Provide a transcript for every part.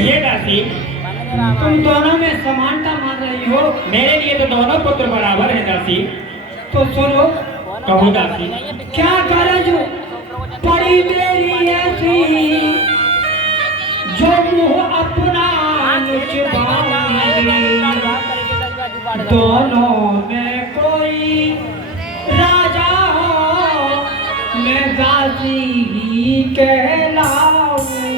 कहिए दासी। तुम दोनों में समानता मान रही हो। मेरे लिए तो दोनों पुत्र बराबर है दासी। तो सुनो, कहो दासी। क्या गरज पड़ी मेरी ऐसी जो मुँह अपना नुचवाऊंगी। दोनों में कोई राजा हो, मैं गाजी ही कहलाऊंगी।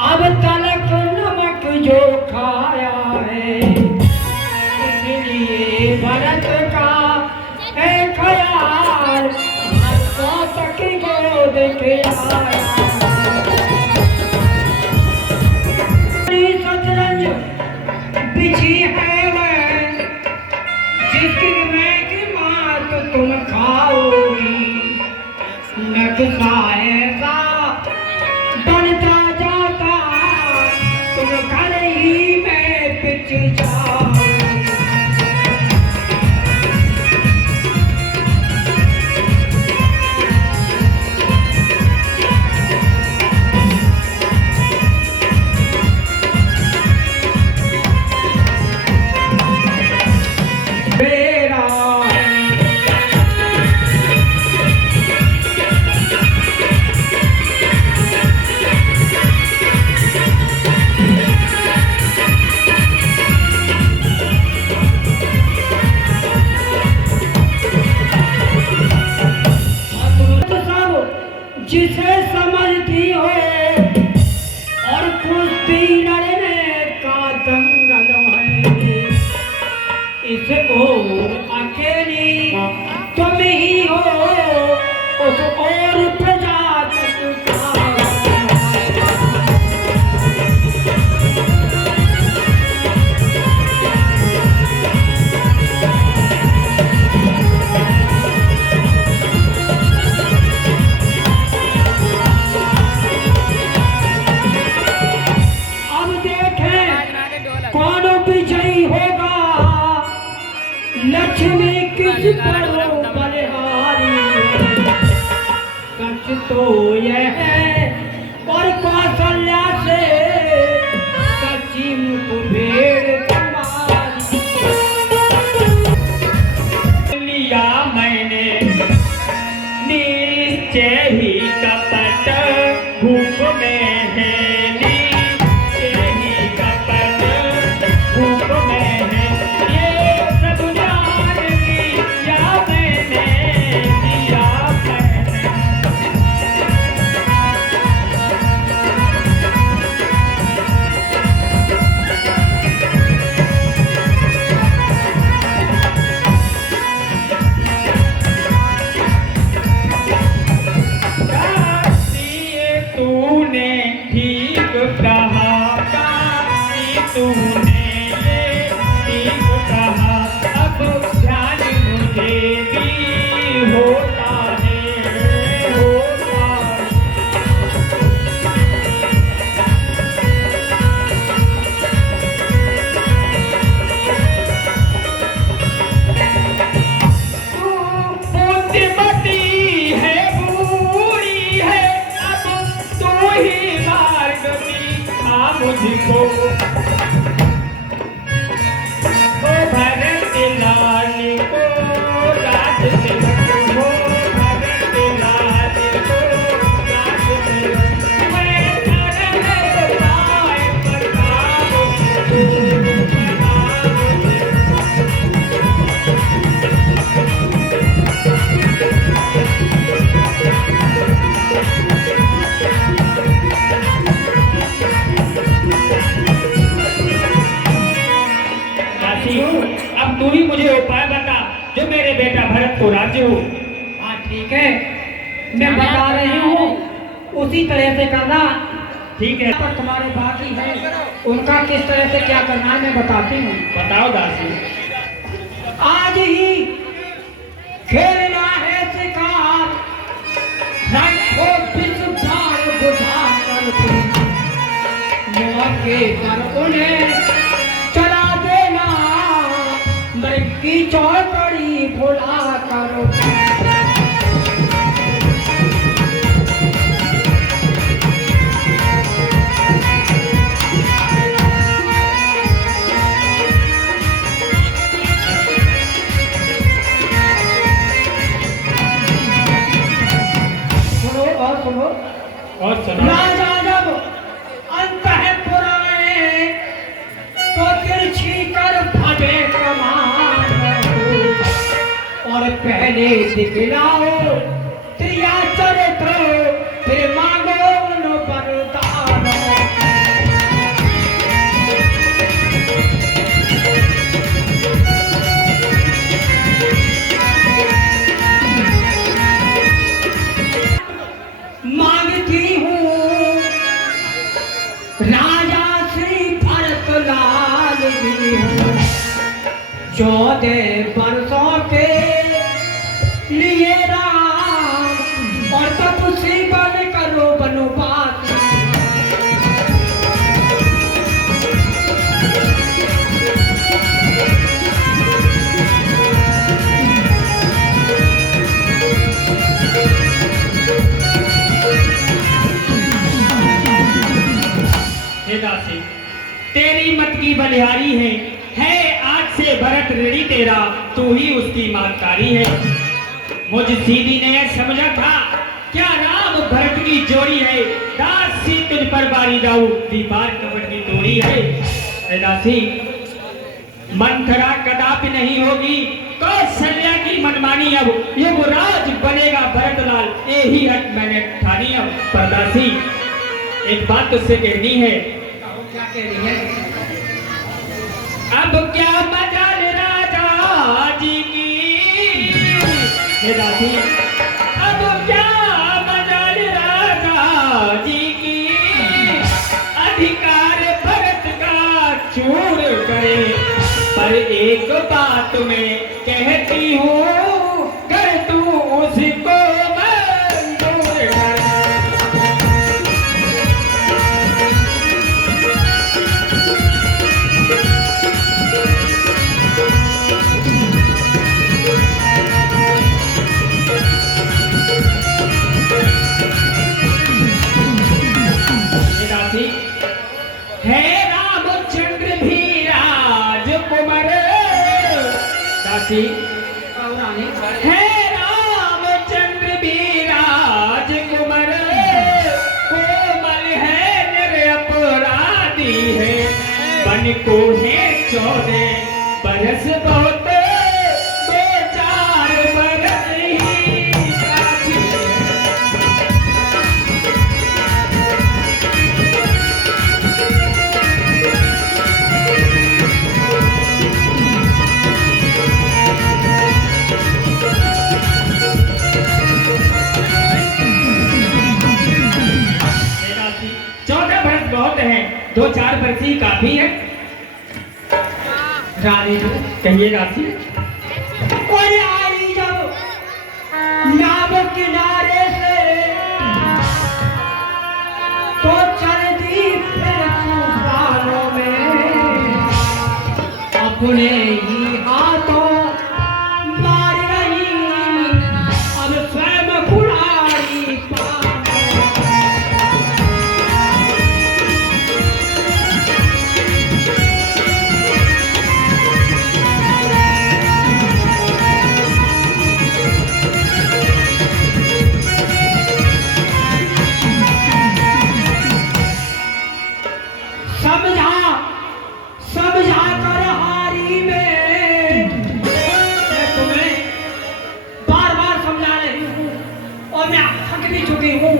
अब तलक नमक जो खाया है, इसलिए भरत का है ख्याल, तक गोद के आया। शतरंज बिछी है वह, जिसकी मैं की मात तुम खाओगी। नक्शा ऐसा बनता जाता, तुम घर ही में पिछ जाओ। जिसे समझती हो और कुश्ती लड़ने का दंगल है, इस ओर अकेली तुम ही हो, उस ओर प्रजापति का। लक्ष्मी किस पर बलिहारी, सच तो यह है और कौशल्या से सच्ची मुठभेड़ तुम्हारी। लिया मैंने निश्चय ही कपट, भूख में है निश्चय ही कपट, भूख में है। तूने ये ठीक कहा, अब ध्यान मुझे भी होता है, होता है। तू बुद्धिमती है, बूढ़ी है, अब तू ही मार्ग दिखा मुझको। अब तू ही मुझे उपाय बता जो मेरे बेटा भरत को राज्य हो। हाँ ठीक है, मैं बता रही हूँ, उसी तरह से करना। ठीक है। पर तुम्हारे बाकी है, उनका किस तरह से क्या करना है मैं बताती हूँ। बताओ दासी। ही खेलना है शिकार, रखो विष बाण बुझा कर तुम, मौके पर उन्हें चला देना, मृग की चौकड़ी भुला करो। और सुना राजा जब अंतःपुर आए तो तिरछी कर फटे कमान, और पहले दिखलाओ त्रिया चरित्र, फिर मांगो उन वरदान। मांगती हूँ राजा श्री भरत लाल जी हूँ, 14 वर्षों के लिए राम, और तपस्वी बन करो वनवास। हे दासी, तेरी मत की बलिहारी है आज से भरत ऋणी तेरा, तू ही उसकी मातकारी है। मुझ सीधी ने यह समझा था, क्या राम भरत की जोड़ी है, दासी तुझ पर बारी जाऊ, दीवार कपट की तोड़ी है। हे दासी, मंथरा कदापि नहीं होगी कौशल्या की मनमानी, अब युवराज बनेगा भरतलाल, यही हट मैंने ठानी। अब पर दासी, एक बात तुझसे कहनी है। क्या कह रही है? अब क्या मजाल राजा जी की, हे दासी, अब क्या मजाल राजा जी की, अधिकार भरत का चूर करे, पर एक बात मैं कहती हूँ, कर तू उसको मंजूर कर। हे रामचंद्र भी राजकुमार, दासी, हे रामचंद्र भी राजकुमार, कोमल है निरपराधी है, बन को है 14 बरस बहुत, 2-4 बरस ही काफी है। हे दासी, 14 बरस बहुत है, 2-4 बरस ही काफी है। रानी जी, कहिए दासी। कोई आई जब नाव किनारे से, तो चलती फिर तूफानों में, अपने ही हाथों मार रही, अब स्वयं कुड़ारी पार। समझा कर हारी में, मैं तुम्हें बार बार समझा रही हूँ, और मैं थक भी चुकी हूँ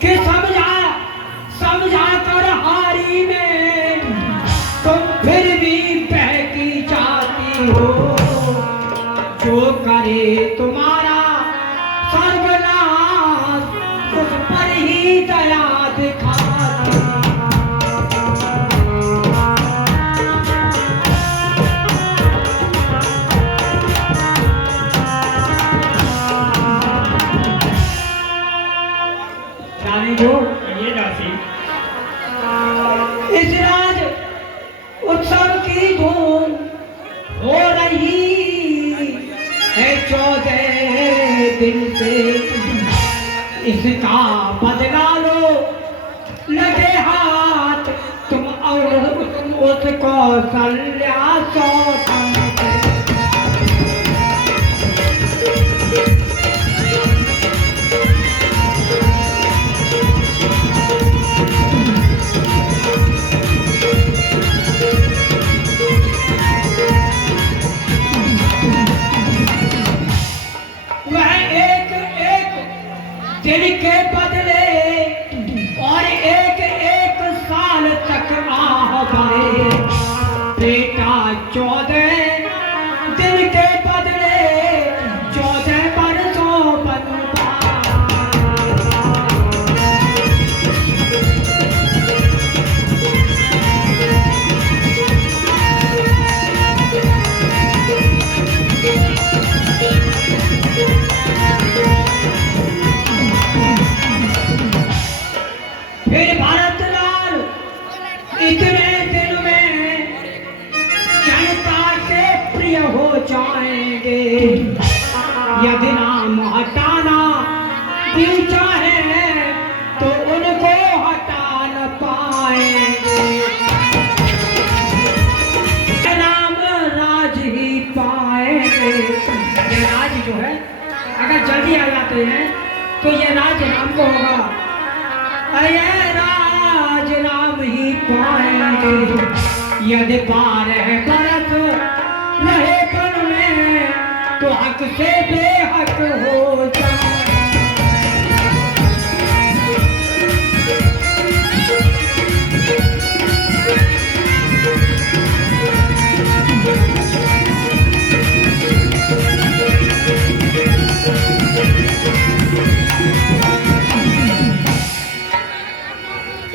कि समझा कर हारी में, तुम फिर भी बहकी जाती हो, जो करे तुम्हारा सर्वनाश, उस पर ही दया दिखाना। उत्सव की धूम हो रही है 14 दिन से, इसका बदला लो लगे हाथ तुम और तुम उसको कौशल्या सौतम से। वह एक एक दिन के बदले और एक एक साल तक आह भरे, बेटा 14 दिन के बदले 14 बरसों बनवास। फिर भरतलाल इतने दिन में जनता के प्रिय हो जाएंगे, यदि नाम हटाना भी चाहे तो उनको हटा न पाएंगे, नाम राज ही पाएंगे। ये राज जो है अगर जल्दी आ जाते हैं तो ये राज हमको होगा, ये राज नाम ही पाएंगे। यदि 12 बरस रहे बन में तो हक से बेहक हो जाए।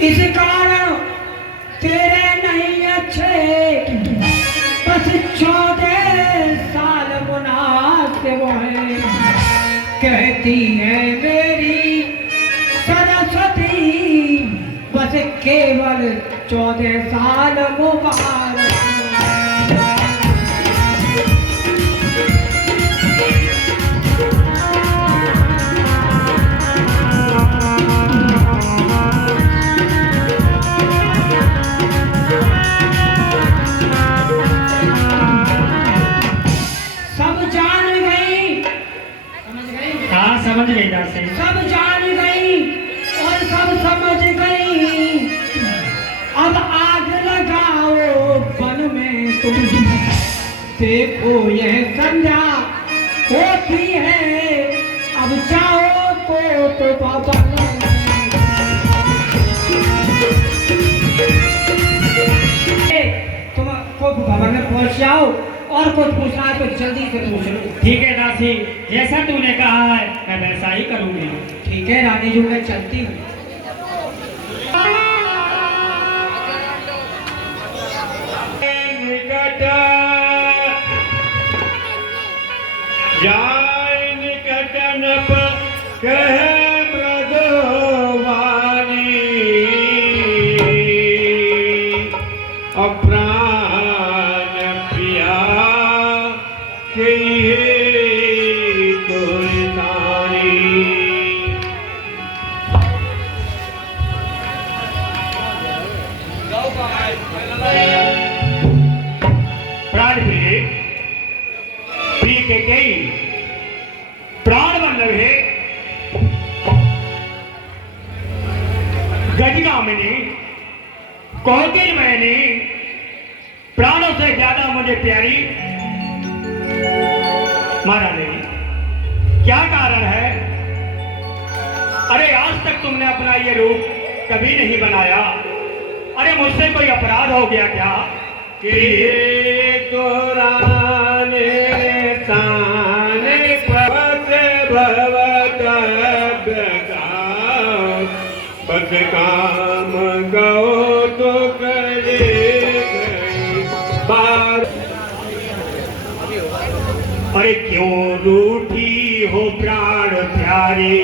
इस कारण तेरे नहीं अच्छे बस 14 साल मुनासिब है, कहती है मेरी सरस्वती बस केवल 14 साल मुबारक। समझ गई दासी, सब जान गई और सब समझ गई। अब आग लगाओ वन में तुम, देखो यह संध्या होती है, अब जाओ तो बाबा तुम को भवन में पहुंच जाओ और कुछ पूछना है तो जल्दी से पूछ लो। ठीक है दासी, जैसा तूने कहा है मैं वैसा ही करूंगी। ठीक है रानी जी, मैं चलती हूँ। जाय निकट नप कहे मृदुवाणी, अप्राण प्रिया कहिए कोई तारी। प्राण प्रिय के कई प्राण बल्लभ है, गजगामिनी कौतिल मैनी प्राणों से ज्यादा मुझे प्यारी। महारानी क्या कारण है? अरे आज तक तुमने अपना ये रूप कभी नहीं बनाया। अरे मुझसे कोई अपराध हो गया क्या? कि तोराने ताने पवत भवत बस काम गो तो करे बार। अरे क्यों रूठी हो प्राण प्यारे,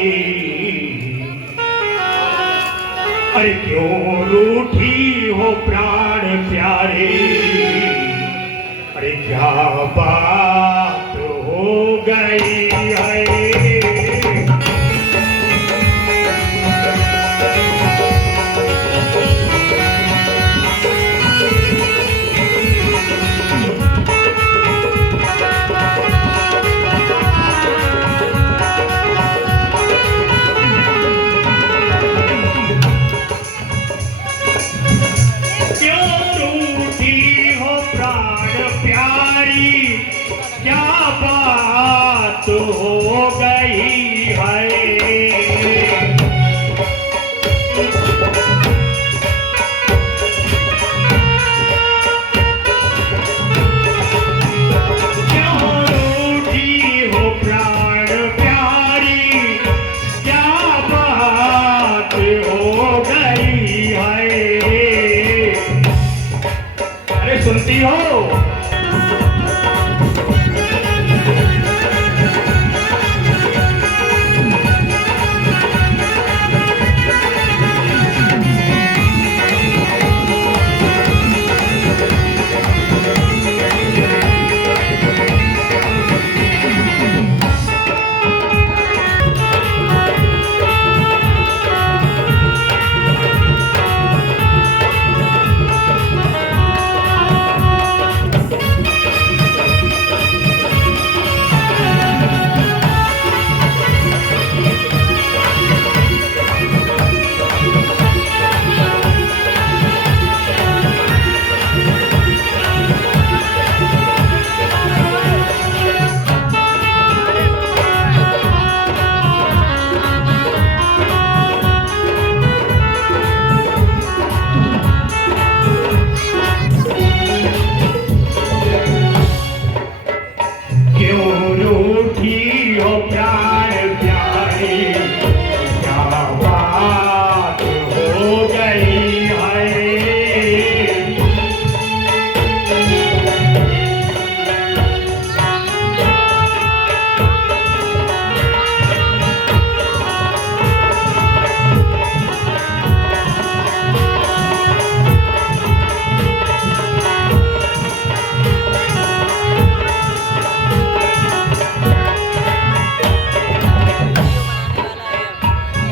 अरे क्यों रूठी हो प्राण प्यारे। अरे क्या बात हो गई है। क्या बात हो गई है। क्यों रूठी हो प्राण प्यारी, क्या बात हो गई है। अरे सुनती हो?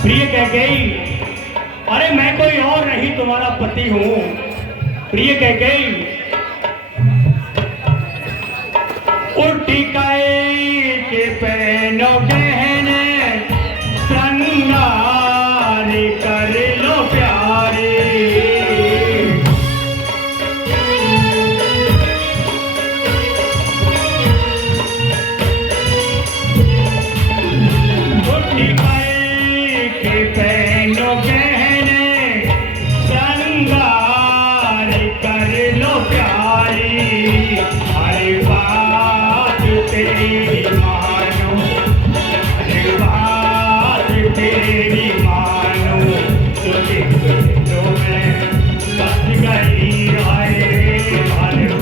प्रिय कह गई, अरे मैं कोई और नहीं तुम्हारा पति हूं। प्रिय कह गई, उल्टी काए के पहनो गहने, श्रृंगार कर लो प्यारे। उल्टी पहनो गहने, श्रृंगार कर लो प्यारी। हर बात तेरी मानो, हर बात तेरी मानो, तुझे तो मैं बस गई है भालू।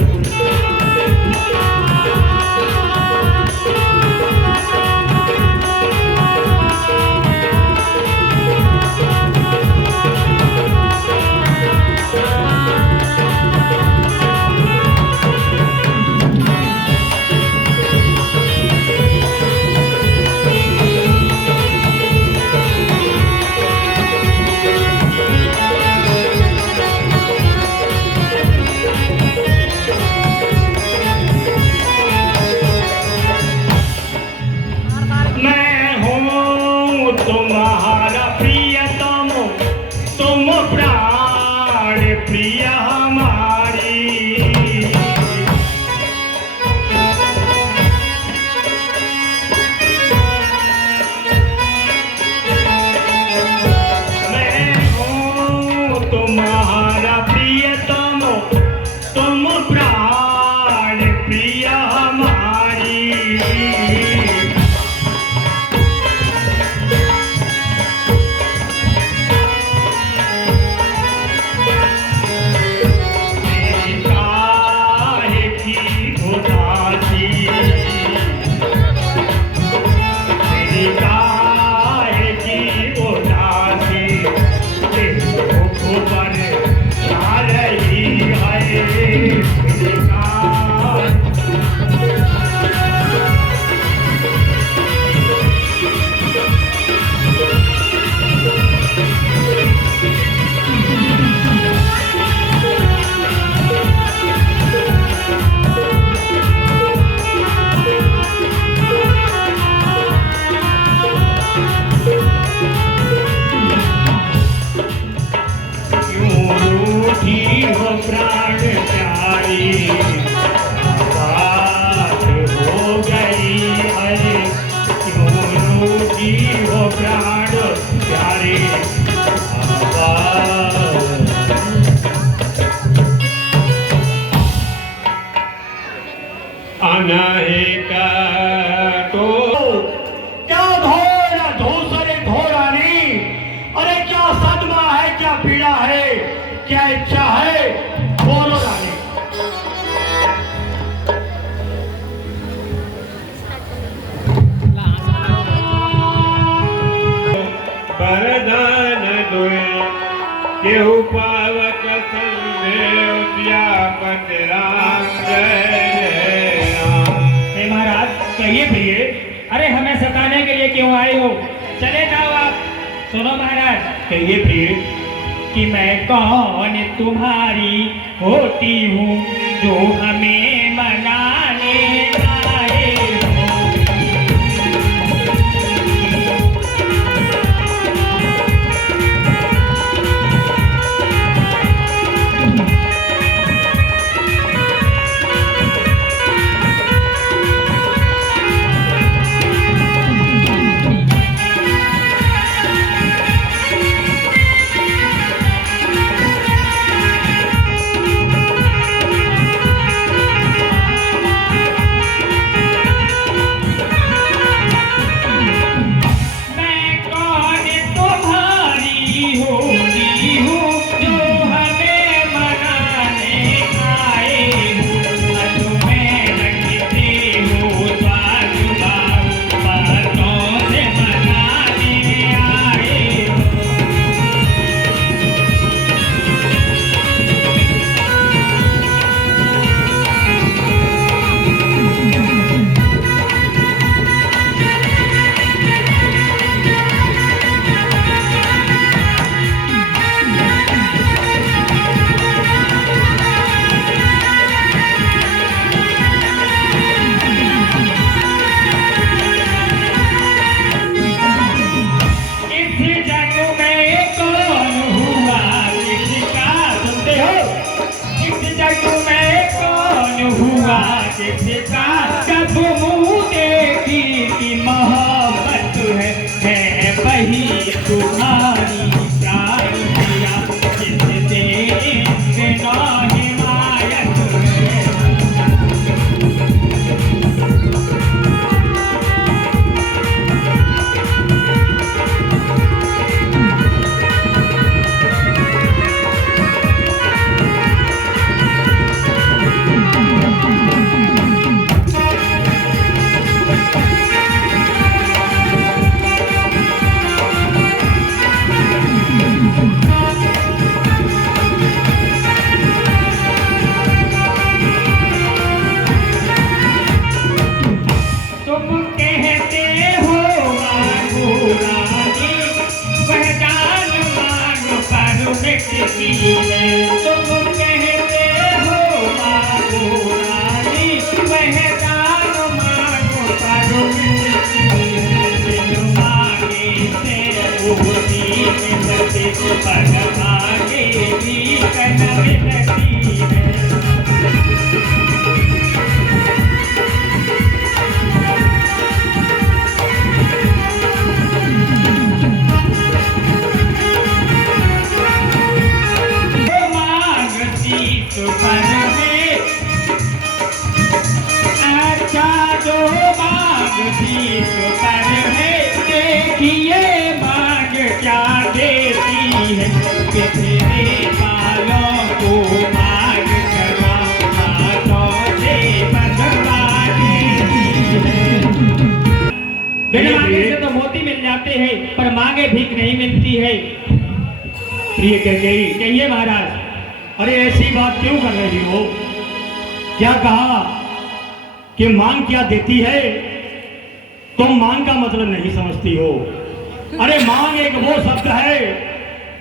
अनहित तो क्या घोड़ा धूसरे घोड़ा नहीं। अरे क्या सदमा है, क्या पीड़ा है, क्या इच्छा है, बोलो रानी। वरदान दुए केहू पावक संदेव सियापत राम जय राम। हे महाराज कहिए प्रिय, अरे हमें सताने के लिए क्यों आए हो? चले जाओ आप। सुनो महाराज, कहिए प्रिय। कि मैं कौन तुम्हारी होती हूँ जो हमें मनाने आए हो। जब मुँह देखी कि मोहब्बत है वही तुम्हारी प्यार दिया जिससे हिमायत है। तुम कहते हो मांगो रानी, वह दान मांगो करो बिन मांगे से होती है पर आगे भी करना विनती है। देखिए मांग क्या देती है, तेरे बालों को मांग करवा हाथों से बंधवा देती है। बिना मांगे से तो मोती मिल जाते हैं, पर मांगे भीख नहीं मिलती है। प्रिय कैकेयी, कहिए महाराज। अरे ऐसी बात क्यों कर रही हो? क्या कहा कि मांग क्या देती है? तुम मांग का मतलब नहीं समझती हो। अरे मांग एक वो शब्द है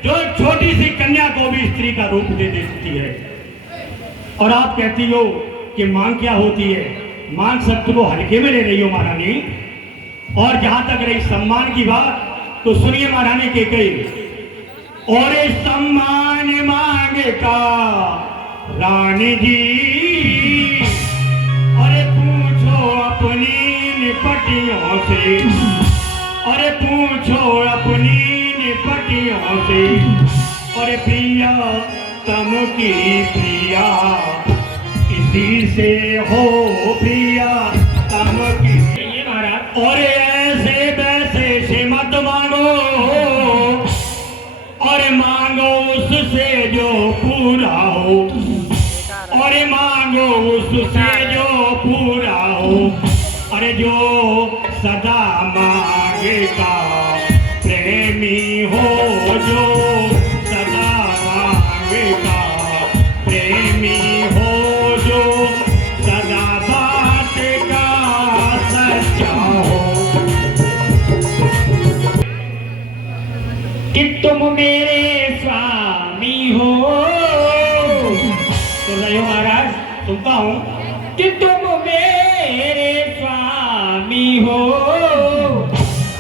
जो एक छोटी सी कन्या को भी स्त्री का रूप दे देती है। और आप कहती हो कि मांग क्या होती है? मांग शब्द को हल्के में ले रही हो महारानी। और जहां तक रही सम्मान की बात, तो सुनिए महारानी कैकेयी। और सम्मान मांगे का रानी जी, अरे पूछो अपनी निपटियों से, अरे पूछो अपनी निपटियों से। अरे प्रिया तम की प्रिया इस धीर से हो प्रिया तम की। ये महाराज और ऐसे वैसे से मत मांगो, और मांगो उससे जो पूरा हो, और मांगो उससे जो पूरा हो। अरे जो सदा मांगेगा प्रेमी हो, जो सदा मांगेगा प्रेमी हो, जो सदा बात का सच्चा हो। कि तुम मेरे स्वामी हो। तो रहे हो महाराज, सुनता हूँ। कि तुम मेरे स्वामी हो,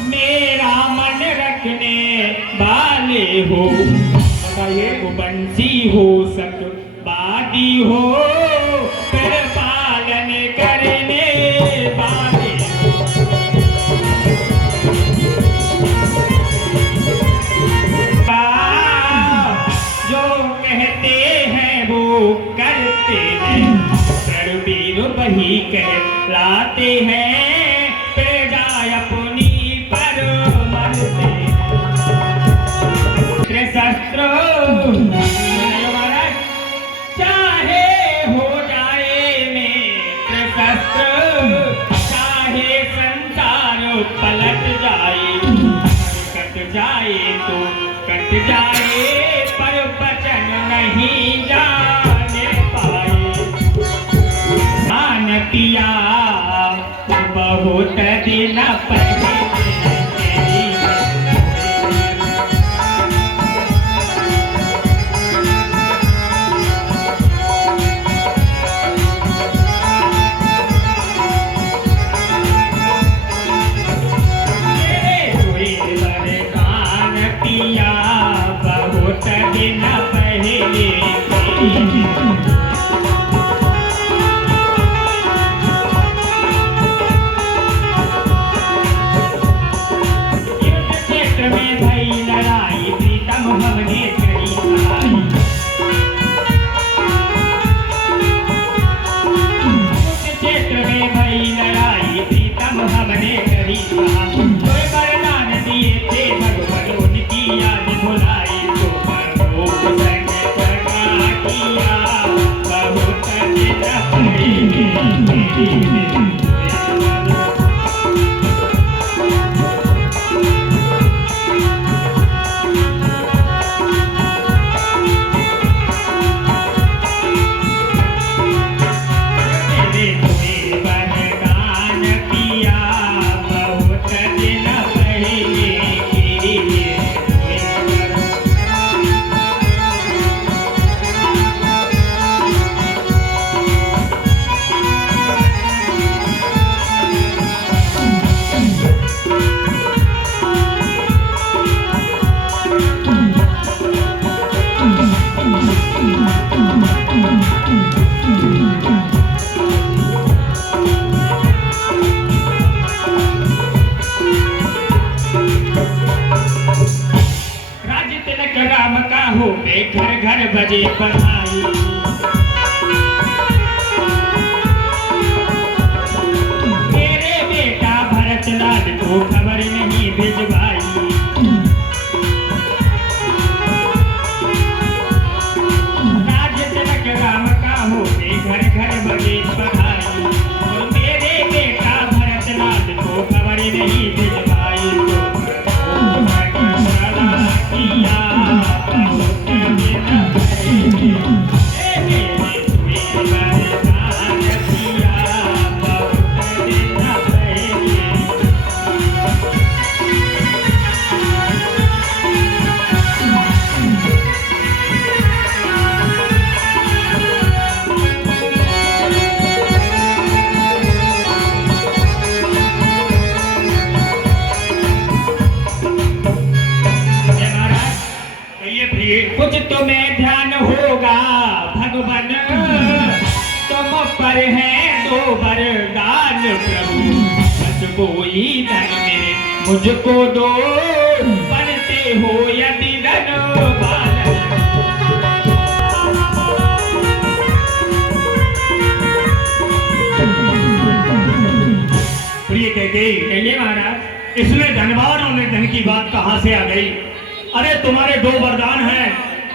मेरा मन रखने वाले हो। बताइए। वो बंसी हो सक बादी हो, फिर पालन करने वाले जो कहते हैं वो करते हैं, रणबीर वही कहलाते हैं, प्रजा अपनी पर मरते शस्त्र। चाहे हो जाए मित्र शस्त्र, चाहे संसार पलट जाए, कट जाए तो कट जाए, पर वचन नहीं जाने पाए। मान पिया बहुत दिन पहले घर घर बजे बधाई। मेरे बेटा भरत लाल को खबर नहीं भिजवाई। राज तिलक राम का हो घर घर बजे बधाई। और मेरे बेटा भरत लाल को खबर नहीं भिजवाई। कुछ तुम्हें ध्यान होगा भगवान, तुम पर है दो वरदान प्रभु। बस कोई धन मेरे मुझको दो, बनते हो यदि धन बालन। इसमें धनवान और निर्धन की बात कहां से आ गई? अरे तुम्हारे दो वरदान हैं,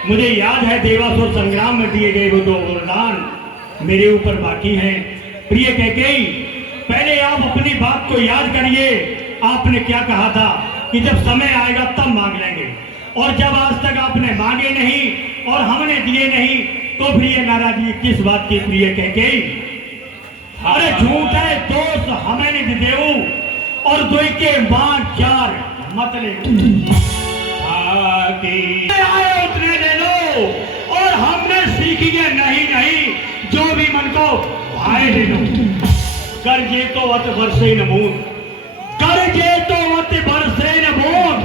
मुझे याद है देवासुर संग्राम में दिए गए वो दो वरदान मेरे ऊपर बाकी हैं। प्रिय कैकेयी, पहले आप अपनी बात को याद करिए। आपने क्या कहा था कि जब समय आएगा तब मांग लेंगे, और जब आज तक आपने मांगे नहीं और हमने दिए नहीं, तो फिर ये नाराजगी किस बात की? प्रिय कैकेयी, अरे झूठ है दोस्त हमें नहीं देऊ, और दुई के बाण चार मतलब आए उतने ले लो, और हमने सीखी है नहीं नहीं जो भी मन को भाए ले लो। कर्जे तो अत बरसे न बूंद, कर्जे तो अत बरसे न बूंद,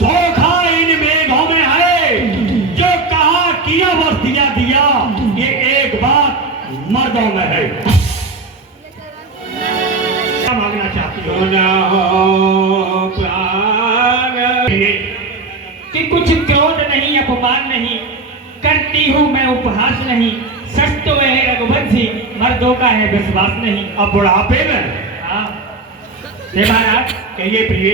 धोखा इन मेघों में है, जो कहा किया बस दिया दिया, ये एक बात मर्दों में है। क्या मांगना चाहती हो? कि कुछ क्रोध नहीं, अपमान नहीं, करती हूँ मैं उपहास नहीं, सच तो है रघुवंशी, मर्दों का है विश्वास नहीं। अब बुढ़ापे में हाँ हे महाराज, कहिए प्रिय।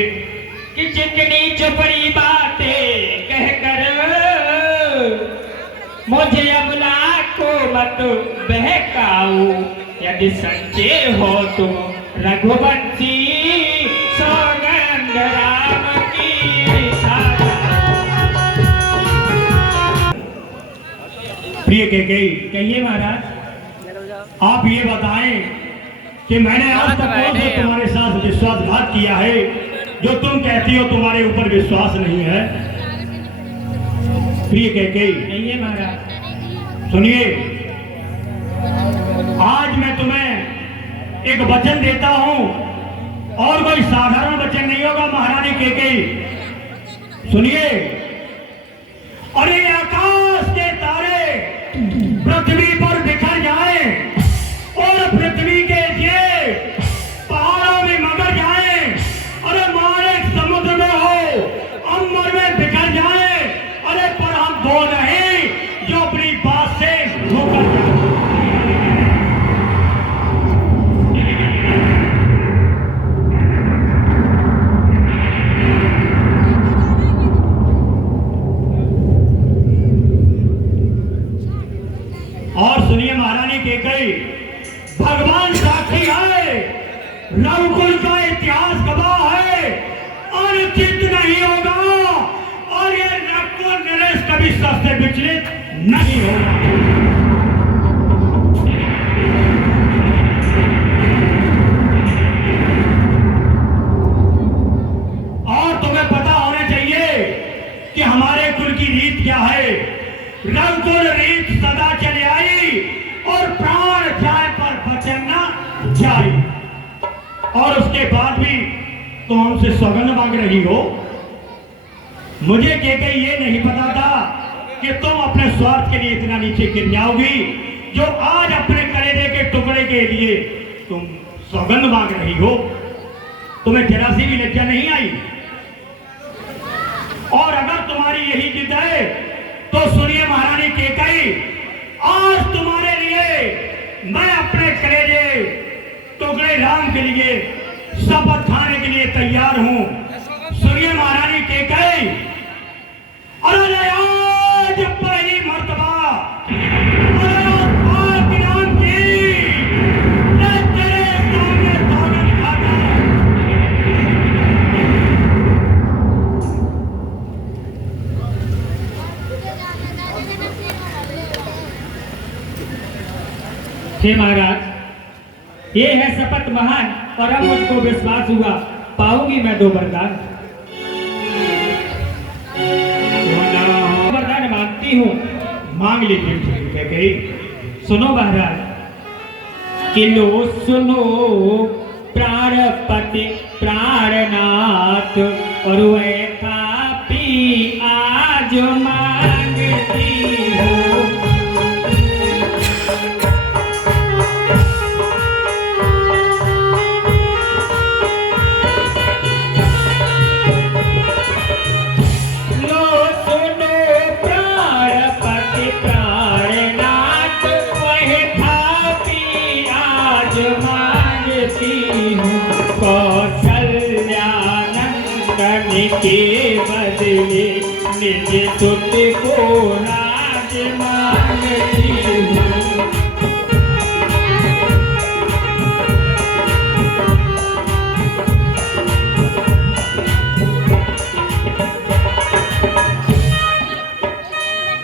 कि चिकनी चुपड़ी बातें कहकर मुझे अबला को मत बहकाओ, यदि सच्चे हो तुम रघुवंशी, सौगंध राम की प्रिय कैकेयी, कहिए महाराज। आप ये बताएं कि मैंने आज तक कौन सा तुम्हारे साथ विश्वासघात किया है जो तुम कहती हो तुम्हारे ऊपर विश्वास नहीं है? प्रिय कैकेयी, कहिए महाराज। सुनिए, आज मैं तुम्हें एक वचन देता हूं, और कोई साधारण वचन नहीं होगा महारानी कैकेयी। सुनिए, अरे आकाश के तारे पृथ्वी पर बिखर जाए, और पृथ्वी के ये पहाड़ों में मगर जाए, अरे मारे समुद्र में हो, अंबर में बिखर जाए, अरे पर हम दो नहीं जो अपनी बात से मुकर जाए। और सुनिए महारानी कैकेयी, भगवान साक्षी है, रघुकुल का इतिहास गवाह है, अनुचित नहीं होगा, और ये रघुकुल नरेश कभी सबसे विचलित नहीं होगा। और तुम्हें पता होना चाहिए कि हमारे कुल की रीत क्या है। रघुकुल रीत सदा चले आई, और प्राण जाए पर वचन न जाए। और उसके बाद भी तुम हमसे सौगंध मांग रही हो। मुझे कैकेयी ये नहीं पता था कि तुम अपने स्वार्थ के लिए इतना नीचे गिर जाओगी, जो आज अपने कलेजे के टुकड़े के लिए तुम सौगंध मांग रही हो। तुम्हें जरा सी भी लज्जा नहीं आई? और अगर तुम्हारी यही जिद है तो सुनिए महारानी कैकेयी, आज तुम्हारे लिए मैं अपने कलेजे टुकड़े राम के लिए शपथ खाने के लिए तैयार हूं। सुनिए महारानी कैकेयी, अरे आज पहली मर्तबा नाम की तेरे सामने सौगंध खाता। हे महाराज, ये है शपथ महान, और अब मुझको विश्वास हुआ पाऊंगी मैं दो वरदान। वरदान मांगती हूँ। मांग लीजिए कैकेयी। सुनो महाराज, कि लो सुनो प्राणपति प्राणनाथ, और वह पापी आज मांगती हो। कौशल्या के बदले निज सुत को राज मांगती हूँ।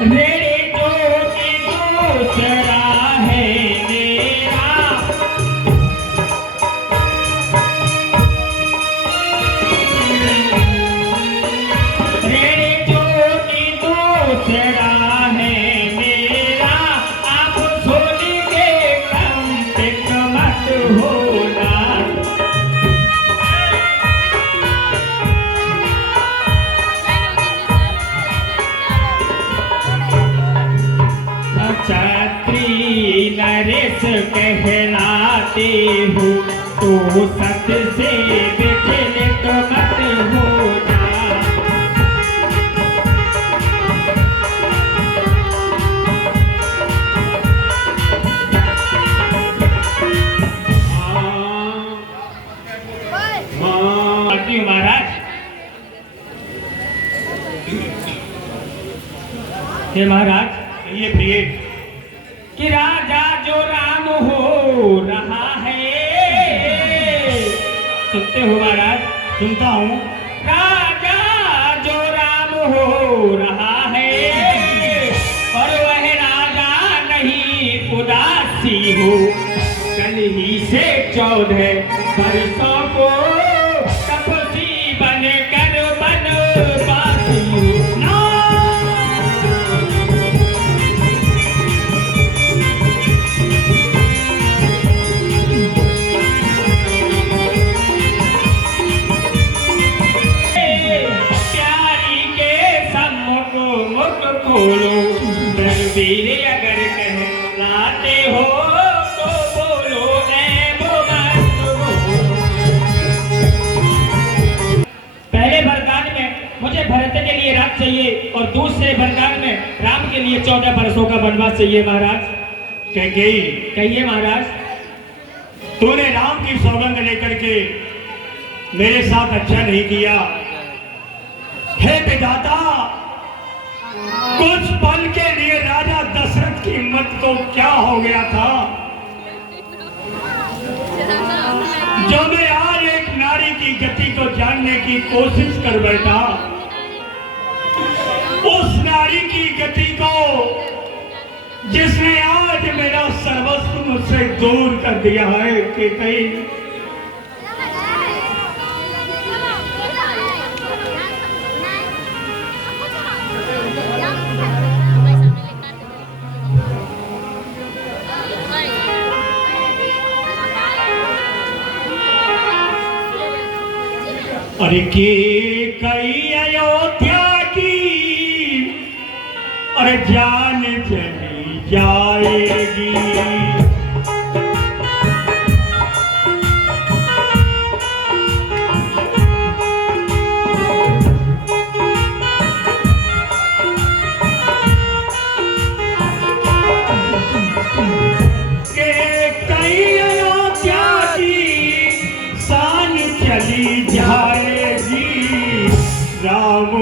मेरे जो की दूसरा है मेरा, मेरे जो की दूसरा है मेरा, आप सुन के कंपित मत होना। क्षत्रिय नरेश कहलाते हो तो सत से विचलित मत होना। आती हूँ महाराज। हे महाराज, ये प्रिय कि राजा जो राम हो रहा है, सुनते हो महाराज? सुनता हूँ। राजा जो राम हो रहा है, और वह राजा नहीं उदासी हो। कल ही से 14 वर्षों को तपसी बन कर बनवासी हो। ना बोलो बलबीर अगर कहलाते हो तो बोलो ऐ भगवंत हो। पहले वरदान में मुझे भरत के लिए राज चाहिए और दूसरे वरदान में राम के लिए 14 वर्षों का वनवास चाहिए महाराज। कहिए महाराज। तूने राम की सौगंध लेकर के मेरे साथ अच्छा नहीं किया। हे विधाता, कुछ पल के लिए राजा दशरथ की हिम्मत को क्या हो गया था, जो मैं आज एक नारी की गति को जानने की कोशिश कर बैठा। उस नारी की गति को जिसने आज मेरा सर्वस्व मुझसे दूर कर दिया है कि कहीं अरे के कई अयोध्या की अरे जान चली जाएगी। के कई अयोध्या की शान चली जाएगी। राम